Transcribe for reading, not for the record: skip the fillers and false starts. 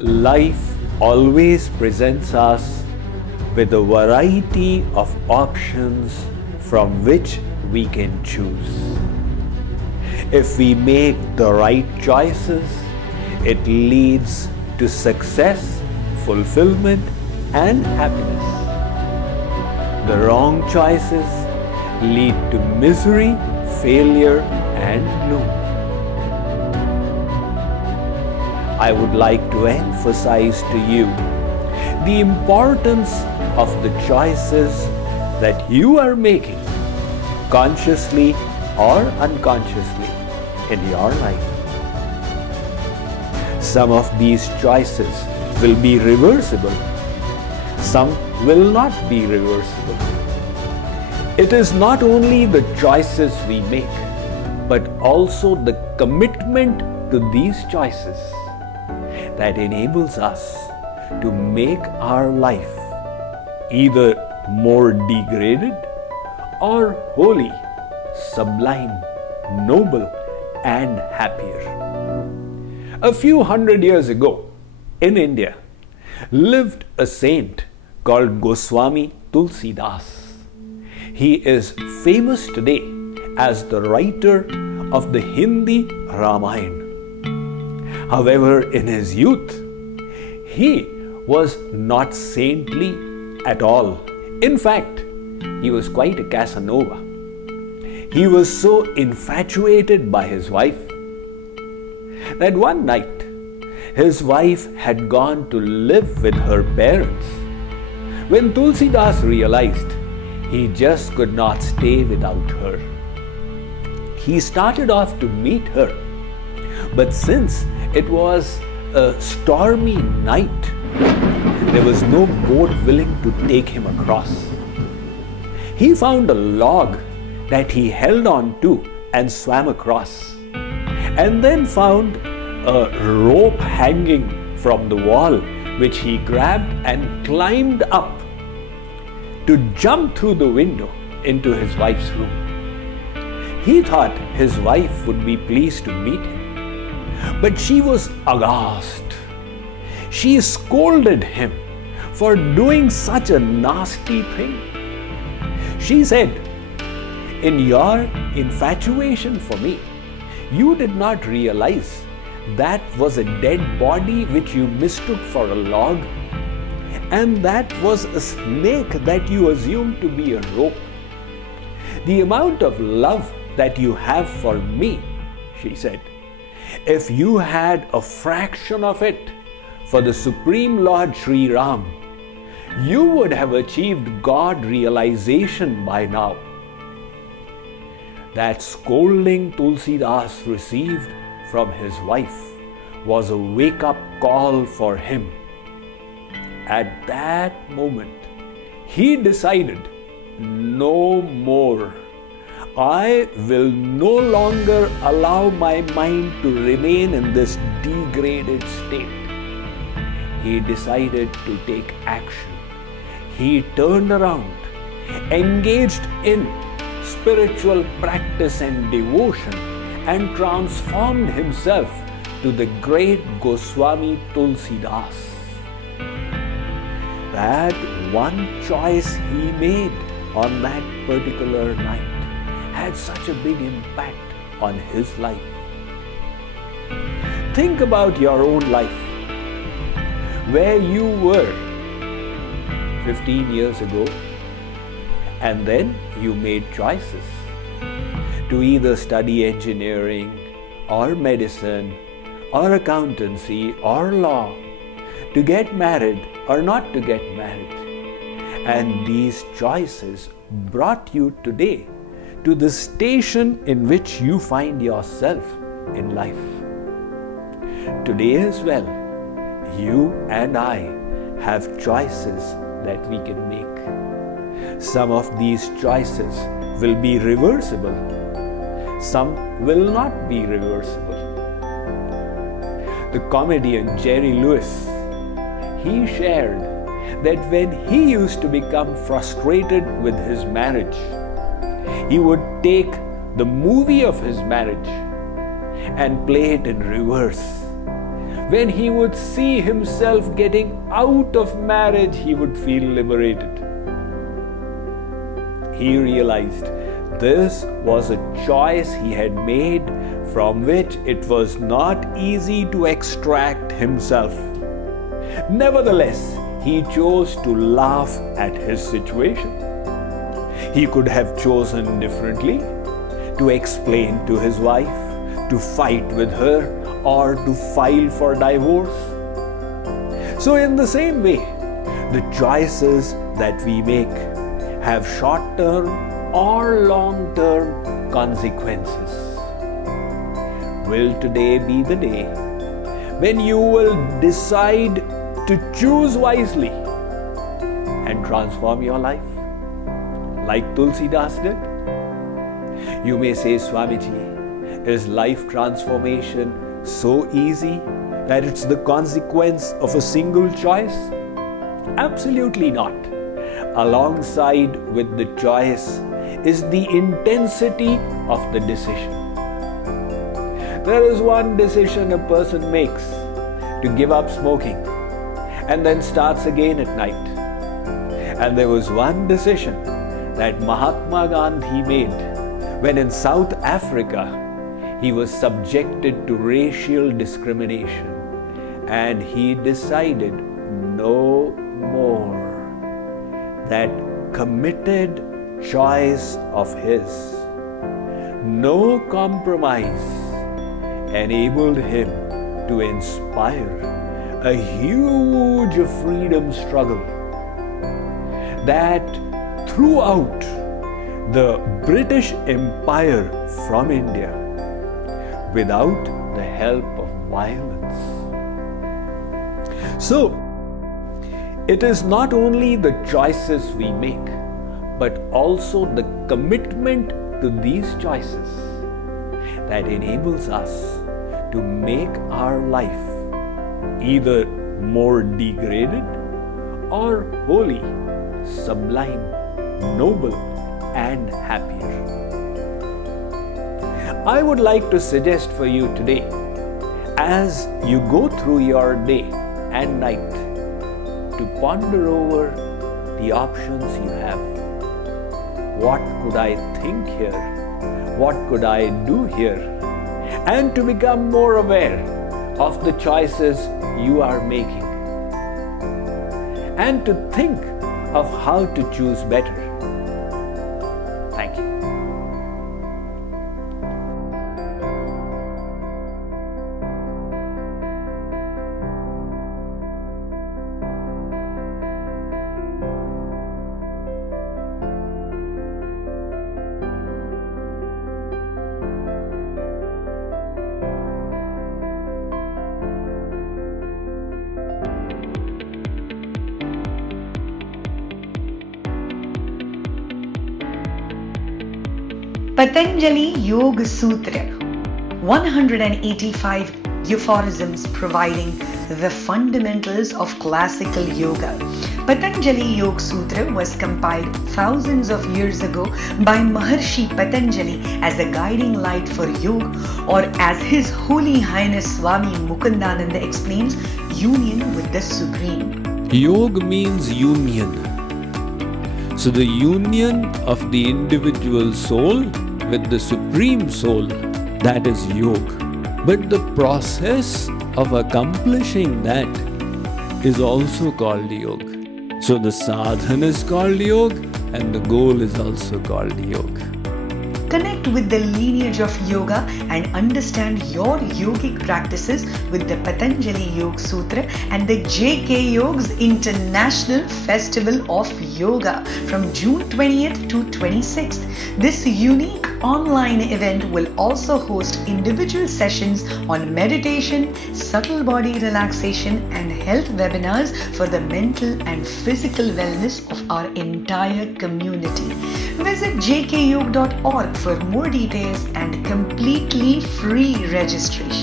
Life always presents us with a variety of options from which we can choose. If we make the right choices, it leads to success, fulfillment, and happiness. The wrong choices lead to misery, failure, and gloom. I would like to emphasize to you the importance of the choices that you are making, consciously or unconsciously, in your life. Some of these choices will be reversible. Some will not be reversible. It is not only the choices we make, but also the commitment to these choices that enables us to make our life either more degraded or holy, sublime, noble, and happier. A few hundred years ago, in India, lived a saint called Goswami Tulsidas. He is famous today as the writer of the Hindi Ramayana. However, in his youth, he was not saintly at all. In fact, he was quite a Casanova. He was so infatuated by his wife that one night his wife had gone to live with her parents. When Tulsidas realized he just could not stay without her, he started off to meet her. But since it was a stormy night, there was no boat willing to take him across. He found a log that he held on to and swam across, and then found a rope hanging from the wall, which he grabbed and climbed up to jump through the window into his wife's room. He thought his wife would be pleased to meet him, but she was aghast. She scolded him for doing such a nasty thing. She said, "In your infatuation for me, you did not realize that was a dead body which you mistook for a log, and that was a snake that you assumed to be a rope. The amount of love that you have for me," she said, "if you had a fraction of it for the Supreme Lord Sri Ram, you would have achieved God realization by now." That scolding Tulsidas received from his wife was a wake-up call for him. At that moment, he decided, no more. I will no longer allow my mind to remain in this degraded state. He decided to take action. He turned around, engaged in spiritual practice and devotion, and transformed himself to the great Goswami Tulsidas. That one choice he made on that particular night had such a big impact on his life. Think about your own life, where you were 15 years ago, and then you made choices to either study engineering or medicine or accountancy or law, to get married or not to get married. And these choices brought you today to the station in which you find yourself in life. Today as well, you and I have choices that we can make. Some of these choices will be reversible. Some will not be reversible. The comedian Jerry Lewis, he shared that when he used to become frustrated with his marriage, he would take the movie of his marriage and play it in reverse, when he would see himself getting out of marriage, he would feel liberated. He realized this was a choice he had made from which it was not easy to extract himself. Nevertheless, he chose to laugh at his situation. He could have chosen differently, to explain to his wife, to fight with her, or to file for divorce. So in the same way, the choices that we make have short-term or long-term consequences. Will today be the day when you will decide to choose wisely and transform your life like Tulsidas did? You may say, Swamiji, is life transformation so easy that it's the consequence of a single choice? Absolutely not. Alongside with the choice is the intensity of the decision. There is one decision a person makes to give up smoking and then starts again at night. And there was one decision that Mahatma Gandhi made when in South Africa he was subjected to racial discrimination, and he decided no more. That committed choice of his, no compromise, enabled him to inspire a huge freedom struggle that throughout the British Empire from India, without the help of violence. So, it is not only the choices we make, but also the commitment to these choices that enables us to make our life either more degraded or holy, sublime, noble, and happier. I would like to suggest for you today, as you go through your day and night, to ponder over the options you have. What could I think here? What could I do here? And to become more aware of the choices you are making. And to think of how to choose better. Thank you. Patanjali Yoga Sutra, 185 aphorisms providing the fundamentals of classical yoga. Patanjali Yoga Sutra was compiled thousands of years ago by Maharshi Patanjali as a guiding light for yoga, or as His Holy Highness Swami Mukundananda explains, union with the Supreme. Yoga means union. So the union of the individual soul with the Supreme Soul, that is yoga. But the process of accomplishing that is also called yoga. So the sadhana is called yoga and the goal is also called yoga. Connect with the lineage of yoga and understand your yogic practices with the Patanjali Yoga Sutra and the JKYog's International Festival of Yoga from June 20th to 26th. This unique online event will also host individual sessions on meditation, subtle body relaxation, and health webinars for the mental and physical wellness of our entire community. Visit jkyog.org for more details and completely free registration.